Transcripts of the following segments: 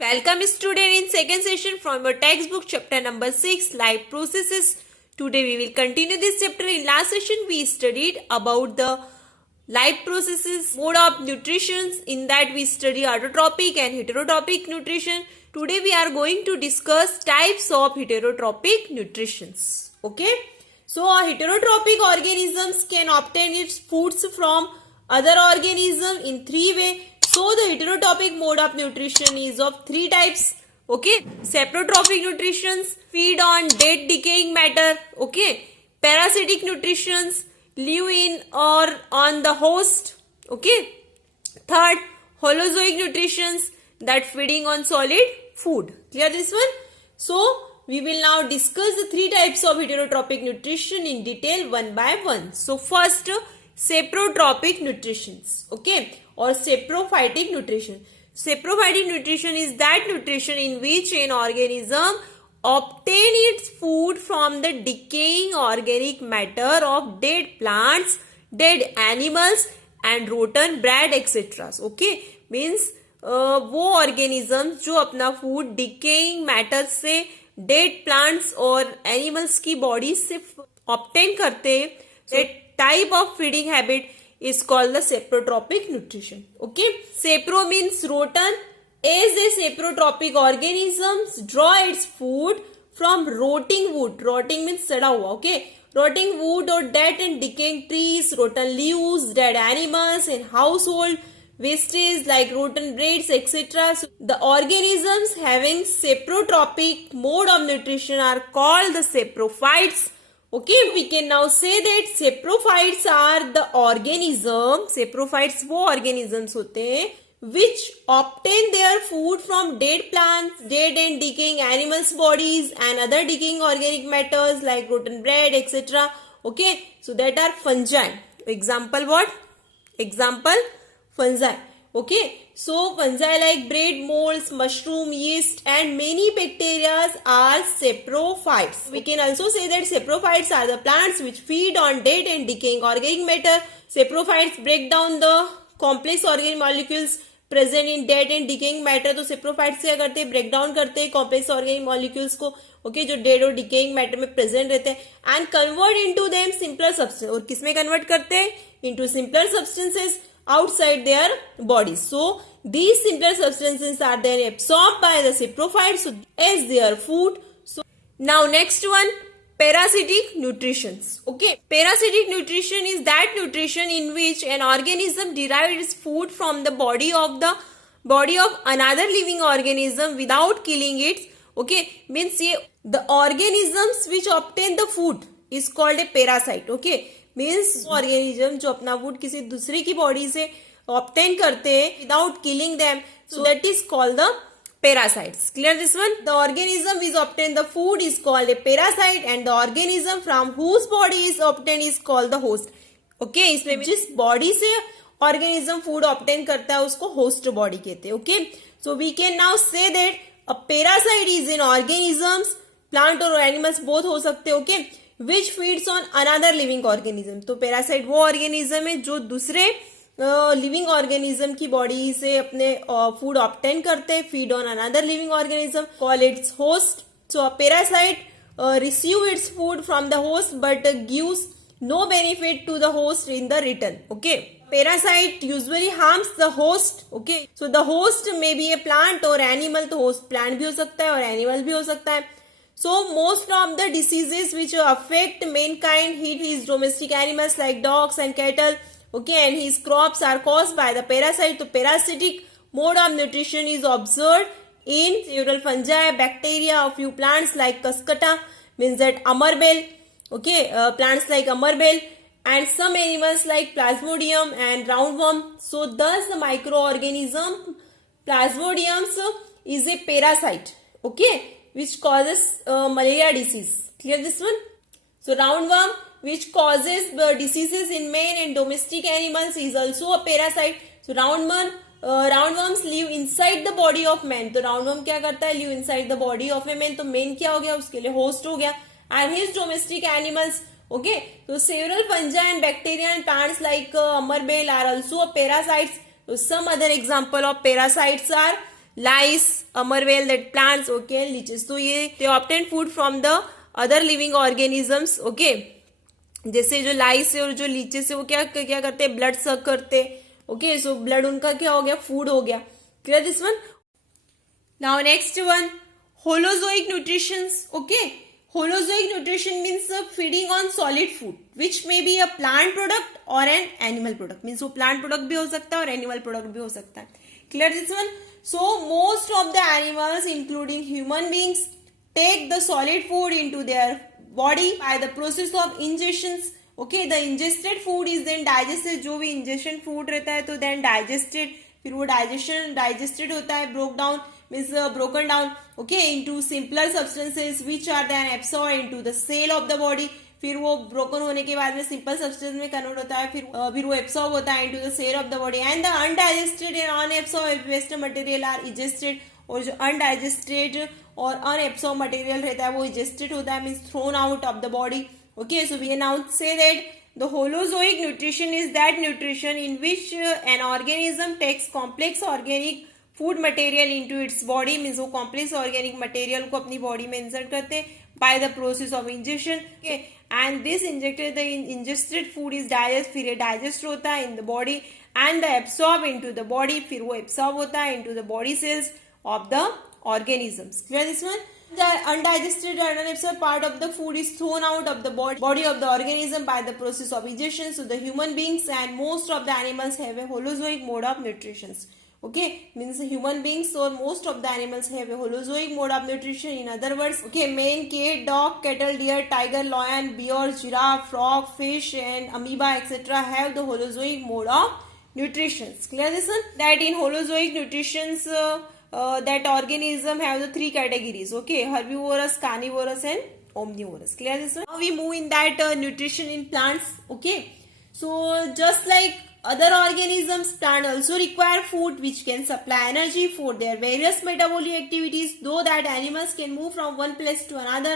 Welcome student in second session from your textbook chapter number 6 life processes. Today we will continue this chapter. In last session we studied about the life processes, mode of nutrition. In that we study autotrophic and heterotrophic nutrition. Today we are going to discuss types of heterotrophic nutrition. Okay. So heterotrophic organisms can obtain its foods from other organisms in three ways. So the heterotrophic mode of nutrition is of three types. Okay. Saprotrophic nutrition, feed on dead decaying matter. Okay. Parasitic nutrition, live in or on the host. Okay. Third, holozoic nutrition, that feeding on solid food. Clear this one? So we will now discuss the three types of heterotrophic nutrition in detail one by one. So first, saprotrophic nutrition. Okay. Or saprophytic nutrition. Saprophytic nutrition is that nutrition in which an organism obtain its food from the decaying organic matter of dead plants, dead animals and rotten bread etc. Okay, means वो organisms जो अपना food decaying matter से dead plants और animals की bodies से obtain करते हैं, that type of feeding habit is called the saprotrophic nutrition. Okay, sapro means rotten. As a saprotrophic organisms draw its food from rotting wood. Rotting means सड़ा हुआ. Okay, rotting wood or dead and decaying trees, rotten leaves, dead animals and household wastage like rotten breads etc. So the organisms having saprotrophic mode of nutrition are called the saprophytes. Okay, we can now say that saprophytes are the organisms, saprophytes वो organisms होते हैं which obtain their food from dead plants, dead and decaying animals' bodies and other decaying organic matters like rotten bread, etc. Okay, so that are fungi. Example what? Example fungi. Okay, so fungi like bread molds, mushroom, yeast and many bacteria are saprophytes. We can also say that saprophytes are the plants which feed on dead and decaying organic matter. Saprophytes break down the complex organic molecules present in dead and decaying matter. तो saprophytes क्या करते हैं, break down करते हैं complex organic molecules को, okay, जो dead और decaying matter में present रहते हैं and convert into them simpler substances. और किसमें convert करते हैं? Into simpler substances outside their bodies. So these simpler substances are then absorbed by the saprophytes as their food. So now next one, parasitic nutrition. Okay, parasitic nutrition is that nutrition in which an organism derives its food from the body of another living organism without killing it. Okay, means ये the organisms which obtain the food is called a parasite. Okay, means organism जो अपना food किसी दूसरे की body से obtain करते हैं without killing them, so that is called the parasites. Clear this one? The organism which obtain the food is called a parasite and the organism from whose body is obtain is called the host. Okay, इसमें जिस body से organism food obtain करता है उसको host body कहते हैं. Okay, so we can now say that a parasite is in organisms, plant और animals both हो सकते हैं. Okay, which feeds on another living organism. तो पैरासाइट वो ऑर्गेनिज्म है जो दूसरे लिविंग ऑर्गेनिज्म की बॉडी से अपने फूड ऑब्टेन करते हैं, feed on another living organism, call its host. So parasite receives its food from the host but gives no benefit to the host in the return. Okay, parasite usually harms the host. Okay, so the host may be a plant और animal. तो host plant भी हो सकता है और animal भी हो सकता है. So most of the diseases which affect mankind hit his domestic animals like dogs and cattle. Okay, and his crops are caused by the parasite. So parasitic mode of nutrition is observed in several fungi, bacteria, a few plants like Cuscuta, means that Amarbel. Okay, plants like Amarbel and some animals like Plasmodium and roundworm. So thus the microorganism Plasmodium is a parasite. Okay, which causes malaria disease. Clear this one? So roundworm which causes the diseases in men and domestic animals is also a parasite. So roundworms live inside the body of man. तो roundworm क्या करता है? Live inside the body of a man. तो man क्या हो गया? उसके लिए host हो गया. And his domestic animals. Okay, so several fungi and bacteria and plants like amarbel are also parasites. So some other example of parasites are lice, amarvel, that plants, okay, and leeches. So ये they obtain food from the other living organisms, okay. जैसे जो लाइस है और जो leches है वो क्या क्या करते हैं, ब्लड सक करते हैं, ओके. सो ब्लड उनका क्या हो गया, फूड हो गया. Clear this one. Now next one, holozoic nutrition, okay. Holozoic nutrition means feeding on solid food which may be a plant product or an animal product. means वो plant product भी हो सकता है और animal product भी हो सकता है. Clear this one? So most of the animals including human beings take the solid food into their body by the process of ingestions. Okay, the ingested food is then digested. जो भी ingestion food रहता है तो then digested, फिर वो digested होता है, broke down means broken down, okay, into simpler substances which are then absorbed into the cell of the body. फिर वो broken होने के बाद में simple substance में convert होता है, फिर वो absorb होता है into the cell of the body. And the undigested and unabsorbed waste material are egested. और जो undigested और unabsorbed material रहता है वो egested होता है, means thrown out of the body. Okay, so we now say that the holozoic nutrition is that nutrition in which an organism takes complex organic food material into its body. Means वो complex organic material को अपनी body में insert करते हैं by the process of injection. And this injected the ingested food is digest, फिर ये digest होता है in the body and the absorb into the body, फिर वो एब्सॉर्ब होता है into the body cells of the organisms. Clear this one. The undigested and unabsorbed part of the food is thrown out of the body of the organism by the process of ingestion. So the human beings and most of the animals have a holozoic mode of nutrition. Okay, means human beings or most of the animals have a holozoic mode of nutrition. In other words, okay, man, cat, dog, cattle, deer, tiger, lion, bear, giraffe, frog, fish and amoeba etc. have the holozoic mode of nutrition. Clear this one? That in holozoic nutrition that organism have the three categories, okay, herbivorous, carnivorous and omnivorous. Clear this one? Now we move in that nutrition in plants, okay. So just like other organisms, plants also require food which can supply energy for their various metabolic activities. Though that animals can move from one place to another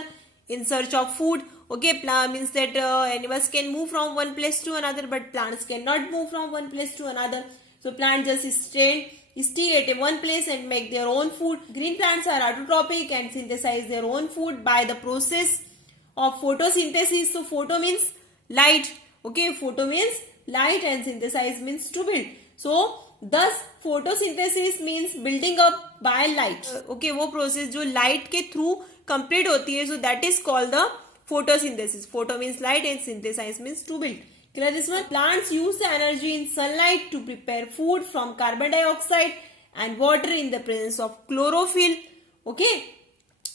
in search of food, okay, means that animals can move from one place to another but plants cannot move from one place to another. So plants just stay at one place and make their own food. Green plants are autotrophic and synthesize their own food by the process of photosynthesis. So photo means light, okay, photo means light and synthesize means to build. So thus photosynthesis means building up by light. Okay, वो process जो light के through complete होती है, so that is called the photosynthesis. Photo means light and synthesize means to build. Clear this one? Plants use the energy in sunlight to prepare food from carbon dioxide and water in the presence of chlorophyll. Okay,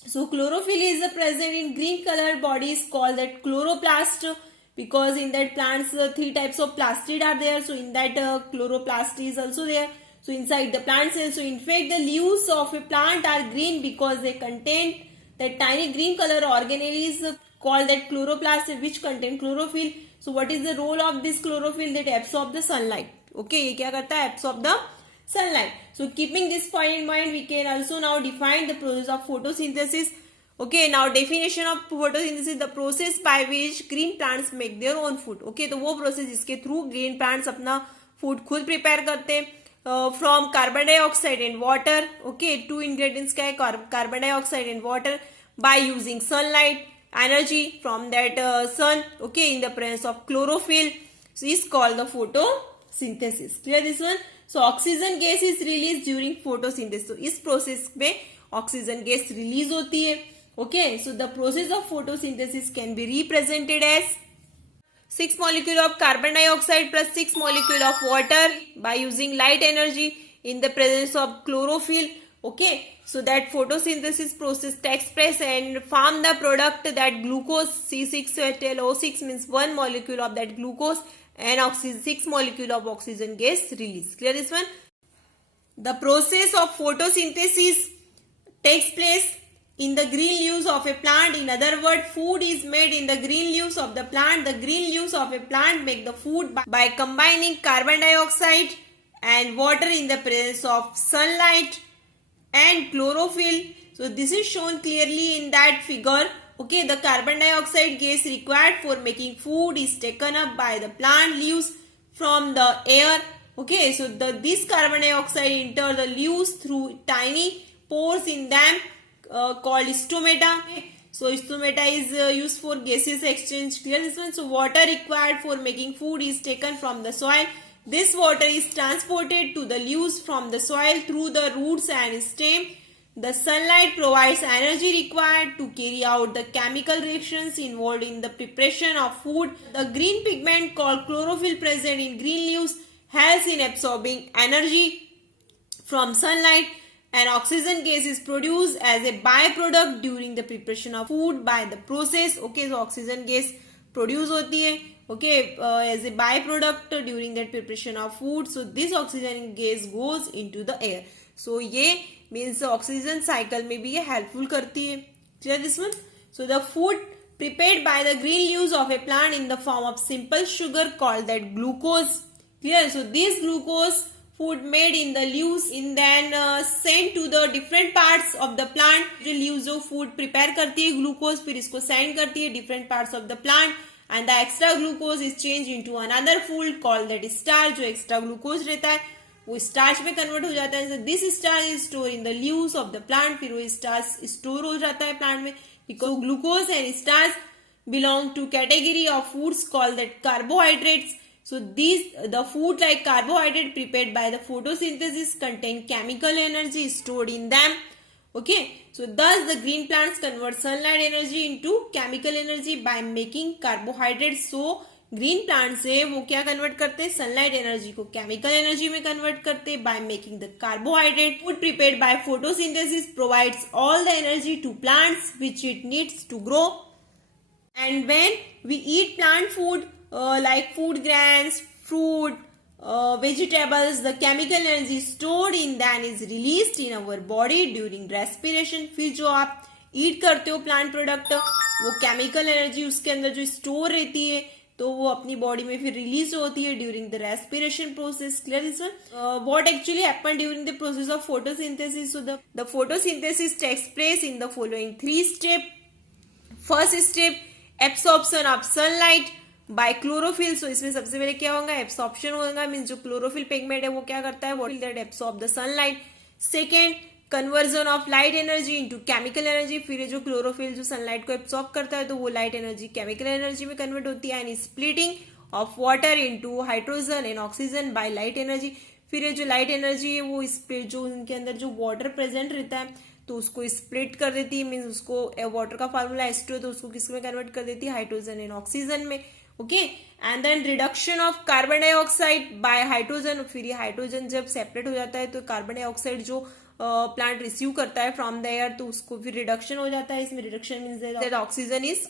so chlorophyll is present in green colored bodies called that chloroplast. Because in that plants three types of plastid are there, so in that chloroplast is also there. So inside the plant cells, so in fact the leaves of a plant are green because they contain that tiny green color organelles called that chloroplast which contain chlorophyll. So what is the role of this chlorophyll? That absorb the sunlight. Okay, ये क्या करता है? Absorb the sunlight. So keeping this point in mind, we can also now define the process of photosynthesis. Okay, now definition of photosynthesis, the process by which green plants make their own food. Okay, तो वो process जिसके through green plants अपना food खुद prepare करते हैं from carbon dioxide and water. Okay, two ingredients क्या है? Carbon dioxide and water by using sunlight, energy from that sun. Okay, in the presence of chlorophyll, so is called the photosynthesis. Clear this one? So oxygen gas is released during photosynthesis. So इस process में oxygen gas release होती है. Okay, so the process of photosynthesis can be represented as 6 molecule of carbon dioxide plus 6 molecule of water by using light energy in the presence of chlorophyll. Okay, so that photosynthesis process takes place and form the product that glucose C6H12O6 means 1 molecule of that glucose and oxygen 6 molecule of oxygen gas release. Clear this one? The process of photosynthesis takes place in the green leaves of a plant. In other words, food is made in the green leaves of the plant. The green leaves of a plant make the food by combining carbon dioxide and water in the presence of sunlight and chlorophyll. So this is shown clearly in that figure. Okay, the carbon dioxide gas required for making food is taken up by the plant leaves from the air. Okay, so this carbon dioxide enter the leaves through tiny pores in them called stomata. Okay. So stomata is used for gaseous exchange. Clear this one? So water required for making food is taken from the soil. This water is transported to the leaves from the soil through the roots and stem. The sunlight provides energy required to carry out the chemical reactions involved in the preparation of food. The green pigment called chlorophyll present in green leaves helps in absorbing energy from sunlight, and oxygen gas is produced as a byproduct during the preparation of food by the process. Okay, so oxygen gas produce होती है, okay, as a byproduct during that preparation of food. So this oxygen gas goes into the air. So ये means oxygen cycle में भी ये helpful करती है. Clear this one? So the food prepared by the green leaves of a plant in the form of simple sugar called that glucose. Clear? So this glucose food made in the leaves in then sent to the different parts of the plant. जो leaves जो food prepare करती है glucose, फिर इसको send करती है different parts of the plant, and the extra glucose is changed into another food called that starch. जो extra glucose रहता है वो starch में convert हो जाता है. So this starch is stored in the leaves of the plant. फिर वो starch store हो जाता है plant में, because glucose and starch belong to category of foods called that carbohydrates. So the food like carbohydrate prepared by the photosynthesis contain chemical energy stored in them. Okay, so thus the green plants convert sunlight energy into chemical energy by making carbohydrates. So green plants है वो क्या convert करते हैं, sunlight energy को chemical energy में convert करते हैं by making the carbohydrate. Food prepared by photosynthesis provides all the energy to plants which it needs to grow. And when we eat plant food like food grains, fruit, vegetables, the chemical energy stored in them is released in our body during respiration. फिर जो आप eat करते हो plant product, वो chemical energy उसके अंदर जो store रहती है तो वो अपनी body में फिर release होती है during the respiration process. Clear this one? What actually happened during the process of photosynthesis? So the photosynthesis takes place in the following 3 steps. First step, absorption of sunlight by chlorophyll. So इसमें सबसे पहले क्या होगा, absorption होगा, means जो chlorophyll pigment है वो क्या करता है, what will that absorb the sunlight. Second, conversion of light energy into chemical energy. फिर जो chlorophyll जो sunlight को absorb करता है तो वो light energy chemical energy में convert होती है. And splitting of water into hydrogen and oxygen by light energy. फिर ये जो light energy है वो इस पे जो उनके अंदर जो water present रहता है तो उसको स्प्लिट कर देती है, मीन्स उसको वाटर का फार्मूला H2 तो उसको किस में कन्वर्ट कर देती है, हाइड्रोजन एंड ऑक्सीजन में. Okay, and then reduction of carbon dioxide by hydrogen. फिर ये हाइड्रोजन जब सेपरेट हो जाता है तो कार्बन डाइऑक्साइड जो प्लांट रिसीव करता है फ्रॉम द एयर तो उसको फिर रिडक्शन हो जाता है. इसमें reduction means that oxygen is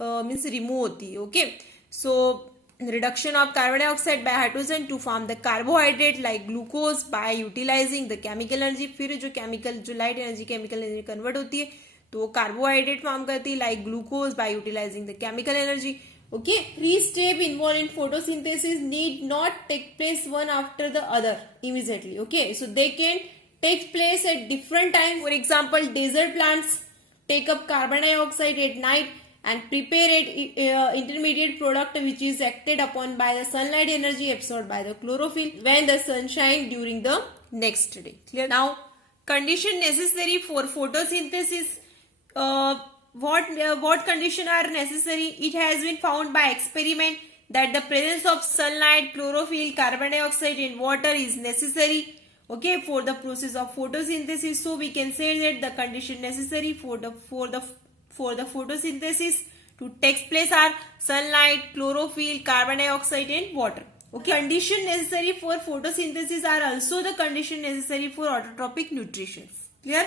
means remove होती है. Okay, so reduction of carbon dioxide by hydrogen to form the carbohydrate like glucose by utilizing the chemical energy. फिर जो chemical जो light energy chemical energy convert होती है तो वो carbohydrate form करती है like glucose by utilizing the chemical energy. Okay, 3 steps involved in photosynthesis need not take place one after the other immediately. Okay, so they can take place at different times. For example, desert plants take up carbon dioxide at night and prepare an intermediate product which is acted upon by the sunlight energy absorbed by the chlorophyll when the sun shines during the next day. Clear? Now, condition necessary for photosynthesis. What condition are necessary? It has been found by experiment that the presence of sunlight, chlorophyll, carbon dioxide and water is necessary, okay, for the process of photosynthesis. So we can say that the condition necessary for the photosynthesis to take place are sunlight, chlorophyll, carbon dioxide and water. Okay, condition necessary for photosynthesis are also the condition necessary for autotrophic nutrition. Clear?